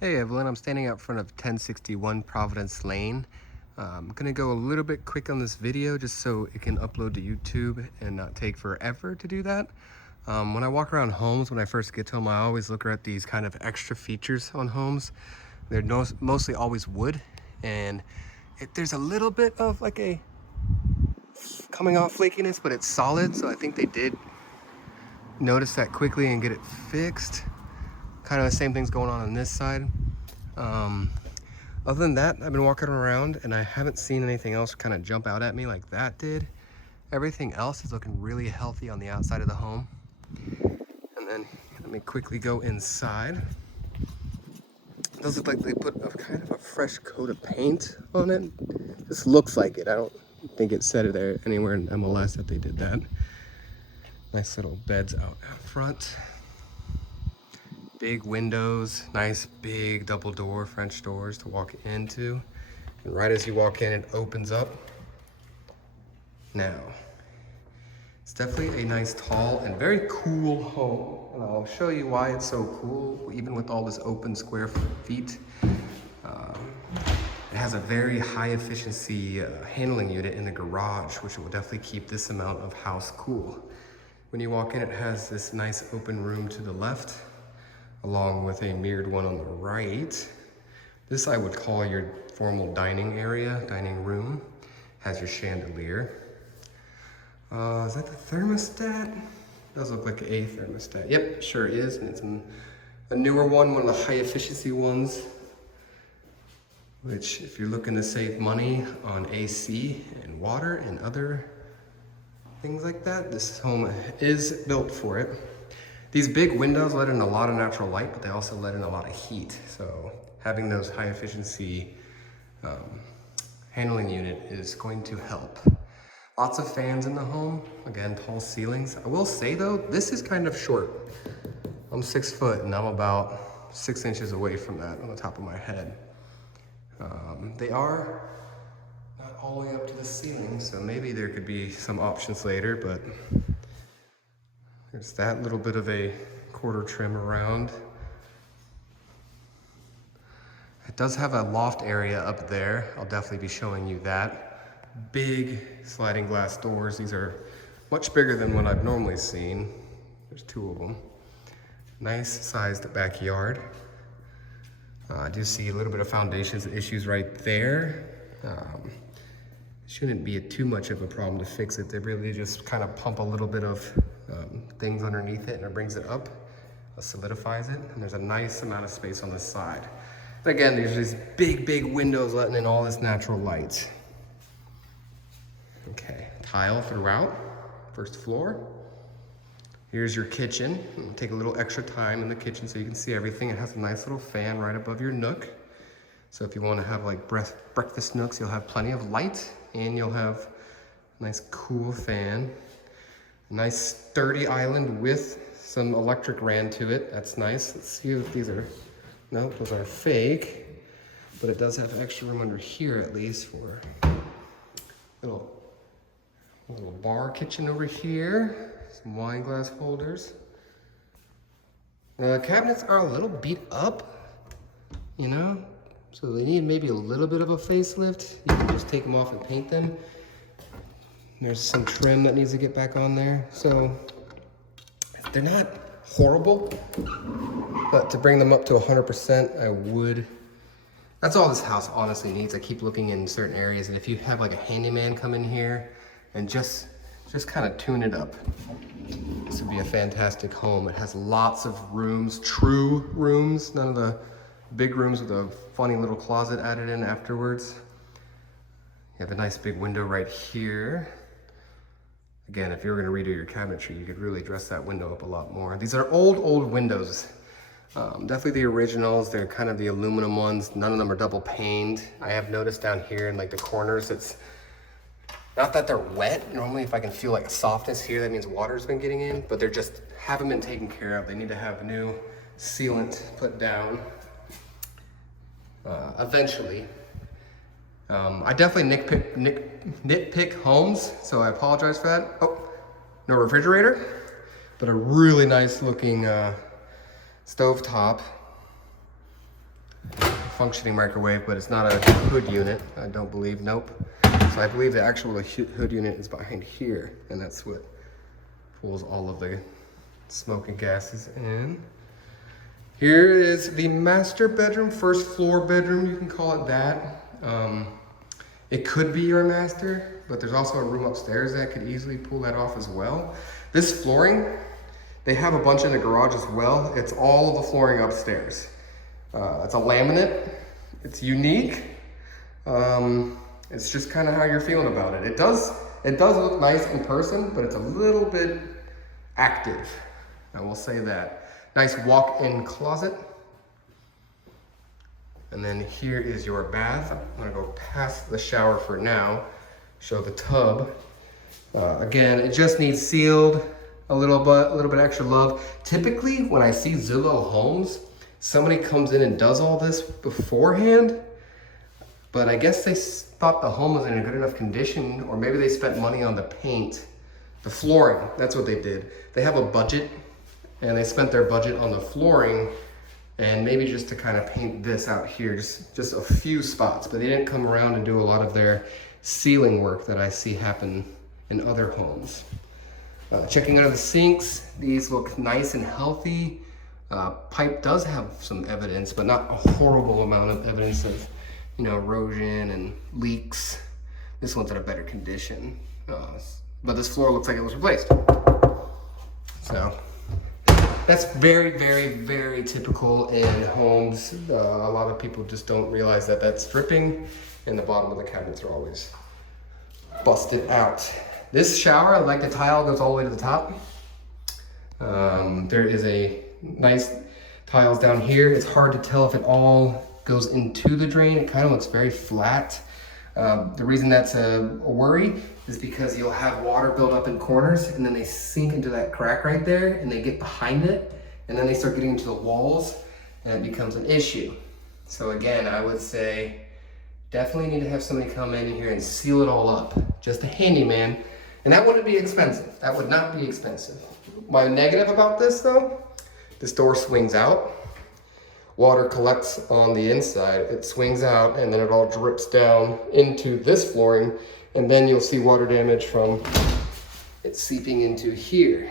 Hey Evelyn, I'm standing out front of 1061 Providence Lane. I'm gonna go a little bit quick on this video just so it can upload to YouTube and not take forever to do that. When I walk around homes, when I first get to them, I always look at these kind of extra features on homes. They're mostly always wood, and there's a little bit of like a coming off flakiness, but it's solid, so I think they did notice that quickly and get it fixed. Kind of the same thing's going on this side. Other than that, I've been walking around and I haven't seen anything else kind of jump out at me like that did. Everything else is looking really healthy on the outside of the home. And then let me quickly go inside. It does look like they put a kind of a fresh coat of paint on it. This looks like it. I don't think it said it there anywhere in MLS that they did that. Nice little beds out front. Big windows, nice big double door French doors to walk into. And right as you walk in, it opens up. Now, it's definitely a nice, tall, and very cool home. And I'll show you why it's so cool, even with all this open square feet. It has a very high efficiency handling unit in the garage, which will definitely keep this amount of house cool. When you walk in, it has this nice open room to the left, along with a mirrored one on the right. This I would call your formal dining area, dining room. Has your chandelier. Is that the thermostat? Does look like a thermostat. Yep, sure is, and it's a newer one of the high efficiency ones, which if you're looking to save money on AC and water and other things like that, this home is built for it. These big windows let in a lot of natural light, but they also let in a lot of heat. So having those high efficiency handling unit is going to help. Lots of fans in the home. Again, tall ceilings. I will say though, this is kind of short. I'm 6 foot and I'm about 6 inches away from that on the top of my head. They are not all the way up to the ceiling, so maybe there could be some options later, but there's that little bit of a quarter trim around. It does have a loft area up there. I'll definitely be showing you that. Big sliding glass doors. These are much bigger than what I've normally seen. There's 2 of them. Nice sized backyard. I do see a little bit of foundations issues right there. Shouldn't be too much of a problem to fix it. They really just kind of pump a little bit of things underneath it and it brings it up, solidifies it, and there's a nice amount of space on the side. But again, there's these big windows letting in all this natural light. Okay, tile throughout, first floor. Here's your kitchen. Take a little extra time in the kitchen so you can see everything. It has a nice little fan right above your nook. So if you want to have like breakfast nooks, you'll have plenty of light and you'll have a nice cool fan. A nice sturdy island with some electric ran to it. That's nice. Let's see if these are, no, those are fake. But it does have extra room under here at least for a little bar kitchen over here. Some wine glass holders. Cabinets are a little beat up, you know? So they need maybe a little bit of a facelift. You can just take them off and paint them. There's some trim that needs to get back on there. So they're not horrible, but to bring them up to 100%, I would. That's all this house honestly needs. I keep looking in certain areas, and if you have like a handyman come in here and just kind of tune it up, this would be a fantastic home. It has lots of rooms, true rooms, none of the big rooms with a funny little closet added in afterwards. You have a nice big window right here. Again, if you were gonna redo your cabinetry, you could really dress that window up a lot more. These are old windows. Definitely the originals. They're kind of the aluminum ones. None of them are double paned. I have noticed down here in like the corners, it's not that they're wet. Normally if I can feel like a softness here, that means water's been getting in, but they're just haven't been taken care of. They need to have new sealant put down eventually. I definitely nitpick homes, so I apologize for that. Oh, no refrigerator, but a really nice looking stove top. functioning microwave, but it's not a hood unit, I don't believe, nope. So I believe the actual hood unit is behind here, and that's what pulls all of the smoke and gases in. Here is the master bedroom, first floor bedroom, you can call it that. It could be your master, but there's also a room upstairs that could easily pull that off as well. This flooring, they have a bunch in the garage as well. It's all of the flooring upstairs. It's a laminate, it's unique. It's just kind of how you're feeling about it. It does look nice in person, but it's a little bit active, I will say that. Nice walk-in closet. And then here is your bath. I'm gonna go past the shower for now, show the tub. Again, it just needs sealed, a little bit extra love. Typically, when I see Zillow homes, somebody comes in and does all this beforehand, but I guess they thought the home was in a good enough condition, or maybe they spent money on the paint, the flooring, that's what they did. They have a budget, and they spent their budget on the flooring, and maybe just to kind of paint this out here, just a few spots, but they didn't come around and do a lot of their ceiling work that I see happen in other homes. Checking under the sinks, these look nice and healthy. Pipe does have some evidence, but not a horrible amount of evidence of, erosion and leaks. This one's in a better condition, but this floor looks like it was replaced. So that's very, very, very typical in homes. A lot of people just don't realize that that's dripping, and the bottom of the cabinets are always busted out. This shower, I like the tile, goes all the way to the top. There is a nice tiles down here. It's hard to tell if it all goes into the drain. It kind of looks very flat. The reason that's a worry is because you'll have water build up in corners, and then they sink into that crack right there, and they get behind it, and then they start getting into the walls, and it becomes an issue. So again, I would say definitely need to have somebody come in here and seal it all up. Just a handyman, and that wouldn't be expensive. That would not be expensive. My negative about this though, this door swings out. Water collects on the inside, it swings out, and then it all drips down into this flooring, and then you'll see water damage from it seeping into here.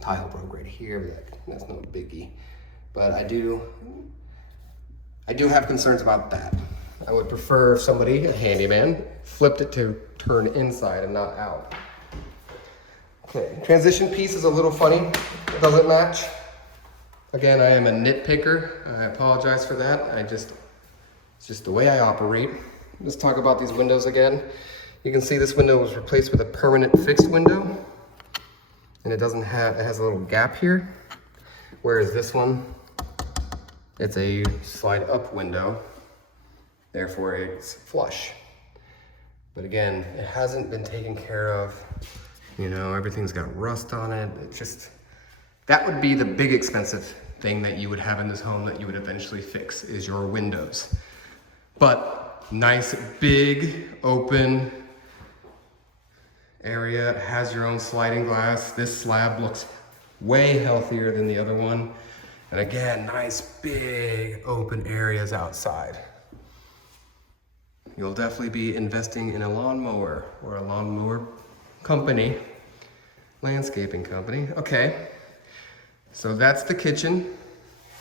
Tile broke right here, but that's no biggie. But I do have concerns about that. I would prefer if somebody, a handyman, flipped it to turn inside and not out. Okay, transition piece is a little funny. It doesn't match. Again, I am a nitpicker. I apologize for that. It's just the way I operate. Let's talk about these windows again. You can see this window was replaced with a permanent fixed window, and it has a little gap here. Whereas this one, it's a slide up window, therefore it's flush. But again, it hasn't been taken care of. Everything's got rust on it. That would be the big expensive thing that you would have in this home that you would eventually fix, is your windows. But nice, big, open area. It has your own sliding glass. This slab looks way healthier than the other one. And again, nice, big, open areas outside. You'll definitely be investing in a lawnmower or a lawnmower company, landscaping company. Okay. So that's the kitchen.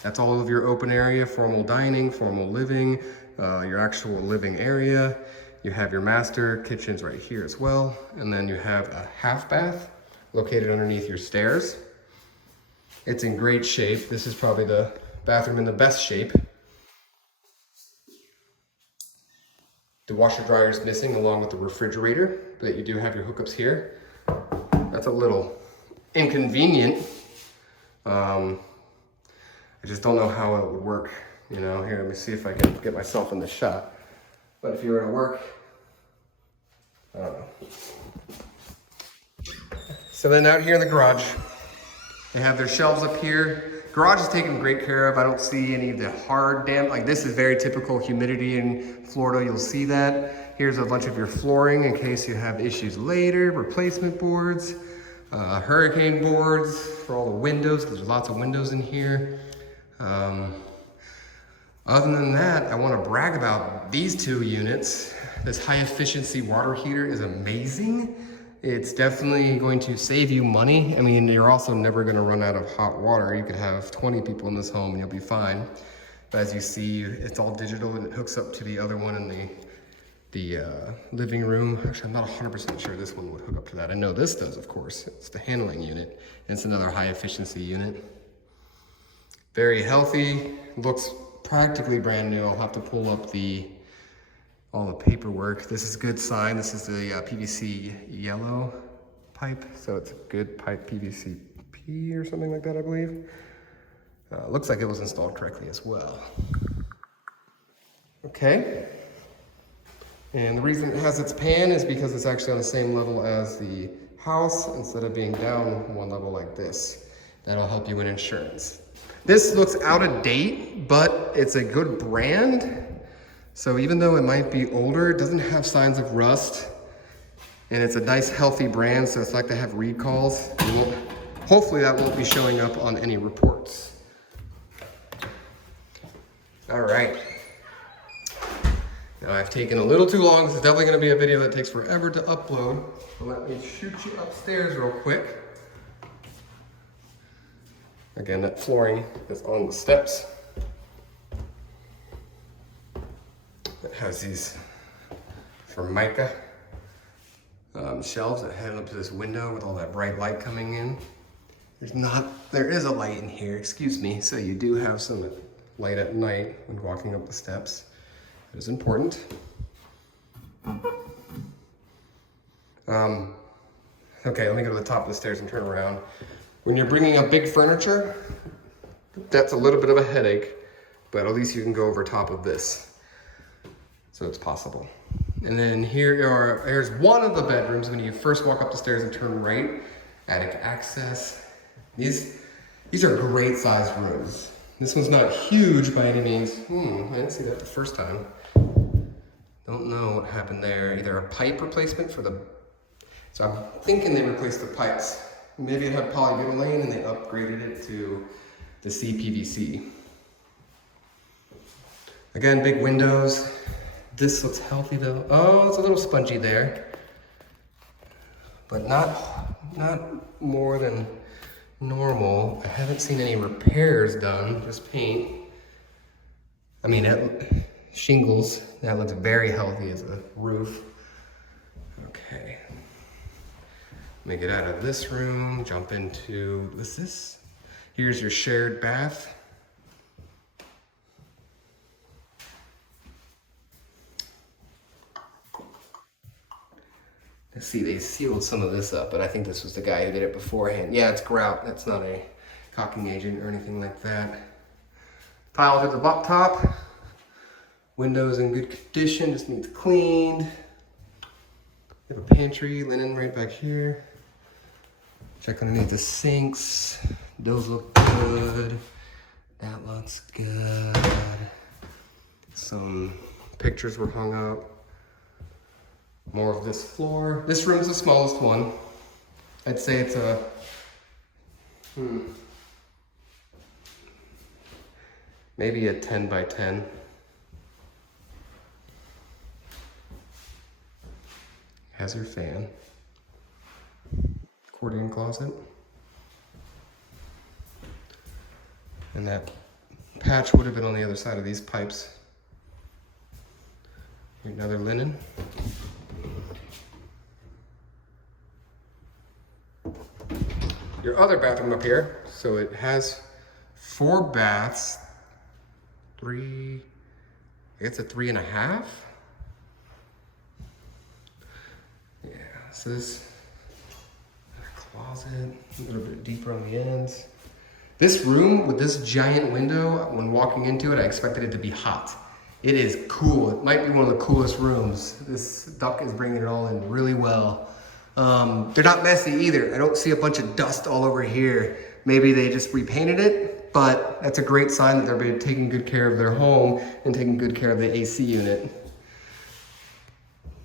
That's all of your open area, formal dining, formal living, your actual living area. You have your master kitchens right here as well. And then you have a half bath located underneath your stairs. It's in great shape. This is probably the bathroom in the best shape. The washer dryer is missing along with the refrigerator, but you do have your hookups here. That's a little inconvenient. I just don't know how it would work, Here, let me see if I can get myself in the shot. But if you were to work, I don't know. So then out here in the garage, they have their shelves up here. Garage is taken great care of. I don't see any of the hard damp. Like, this is very typical humidity in Florida. You'll see that. Here's a bunch of your flooring in case you have issues later. Replacement boards. Hurricane boards for all the windows, because there's lots of windows in here. Other than that, I want to brag about these two units. This high efficiency water heater is amazing. It's definitely going to save you money. I mean, you're also never going to run out of hot water. You could have 20 people in this home and you'll be fine. But as you see, it's all digital and it hooks up to the other one in the living room. Actually, I'm not 100% sure this one would hook up to that. I know this does, of course. It's the handling unit. It's another high efficiency unit. Very healthy, looks practically brand new. I'll have to pull up all the paperwork. This is a good sign. This is the PVC yellow pipe. So it's a good pipe, PVC P or something like that, I believe. Looks like it was installed correctly as well. Okay. And the reason it has its pan is because it's actually on the same level as the house instead of being down one level like this. That'll help you in insurance. This looks out of date, but it's a good brand. So even though it might be older, it doesn't have signs of rust. And it's a nice healthy brand, so it's like they have recalls. Hopefully that won't be showing up on any reports. All right. Now I've taken a little too long. This is definitely gonna be a video that takes forever to upload. So let me shoot you upstairs real quick. Again, that flooring is on the steps. It has these Formica shelves that head up to this window with all that bright light coming in. There is a light in here, excuse me, so you do have some light at night when walking up the steps. It is important. Okay, let me go to the top of the stairs and turn around. When you're bringing up big furniture, that's a little bit of a headache, but at least you can go over top of this. So it's possible. And then here's one of the bedrooms when you first walk up the stairs and turn right, attic access. These are great sized rooms. This one's not huge by any means. I didn't see that the first time. Don't know what happened there. Either a pipe replacement so I'm thinking they replaced the pipes. Maybe it had polybutylene and they upgraded it to the CPVC. Again, big windows. This looks healthy though. Oh, it's a little spongy there. But not more than normal. I haven't seen any repairs done, just paint. I mean, shingles, that looks very healthy as a roof. Okay. Let me get out of this room, jump into, here's your shared bath. Let's see, they sealed some of this up, but I think this was the guy who did it beforehand. Yeah, it's grout, that's not a caulking agent or anything like that. Tiles at the top. Windows in good condition, just needs cleaned. We have a pantry, linen right back here. Check underneath the sinks. Those look good. That looks good. Some pictures were hung up. More of this floor. This room's the smallest one. I'd say it's a, maybe a 10 by 10. Has her fan. Accordion closet. And that patch would have been on the other side of these pipes. Another linen. Your other bathroom up here. So it has 4 baths. It's a 3.5. Yeah, so this closet, a little bit deeper on the ends. This room with this giant window, when walking into it, I expected it to be hot. It is cool. It might be one of the coolest rooms. This duct is bringing it all in really well. They're not messy either. I don't see a bunch of dust all over here. Maybe they just repainted it, but that's a great sign that they're taking good care of their home and taking good care of the AC unit.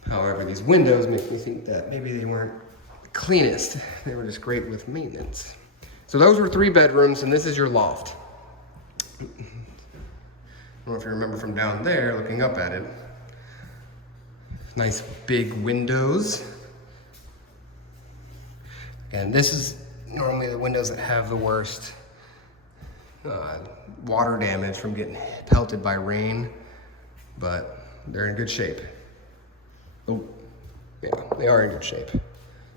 However, these windows make me think that maybe they weren't the cleanest. They were just great with maintenance. So those were 3 bedrooms, and this is your loft. I don't know if you remember from down there, looking up at it. Nice big windows. And this is normally the windows that have the worst water damage from getting pelted by rain, but they're in good shape. Oh, yeah, they are in good shape.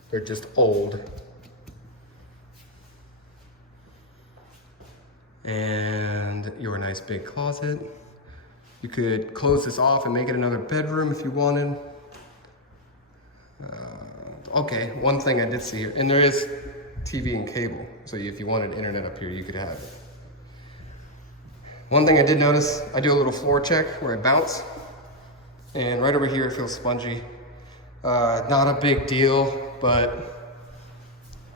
They're just old. And your nice big closet. You could close this off and make it another bedroom if you wanted. Okay, one thing I did see here, and there is TV and cable, so if you wanted internet up here, you could have it. One thing I did notice, I do a little floor check where I bounce, and right over here it feels spongy. Not a big deal, but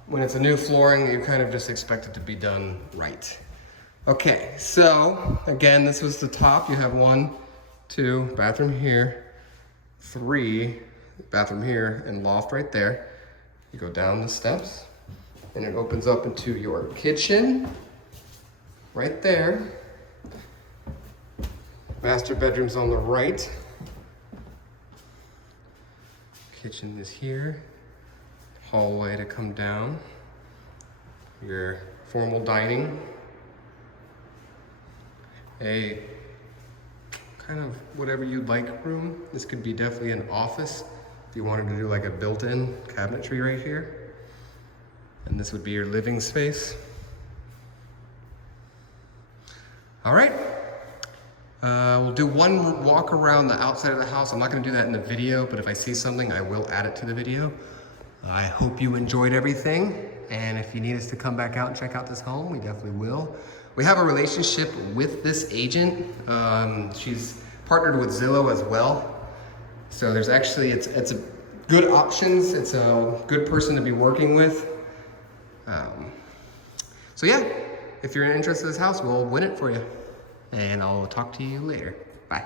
when it's a new flooring, you kind of just expect it to be done right. Okay, so again, this was the top. You have 1, 2, bathroom here, 3, bathroom here, and loft right there. You go down the steps, and it opens up into your kitchen right there. Master bedroom's on the right. Kitchen is here. Hallway to come down. Your formal dining. A kind of whatever you'd like room. This could be definitely an office if you wanted to do like a built-in cabinetry right here. And this would be your living space. All right. We'll do one walk around the outside of the house. I'm not gonna do that in the video, but if I see something, I will add it to the video. I hope you enjoyed everything. And if you need us to come back out and check out this home, we definitely will. We have a relationship with this agent. She's partnered with Zillow as well. So there's actually, it's a good options. It's a good person to be working with. So yeah, if you're interested in this house, we'll win it for you. And I'll talk to you later. Bye.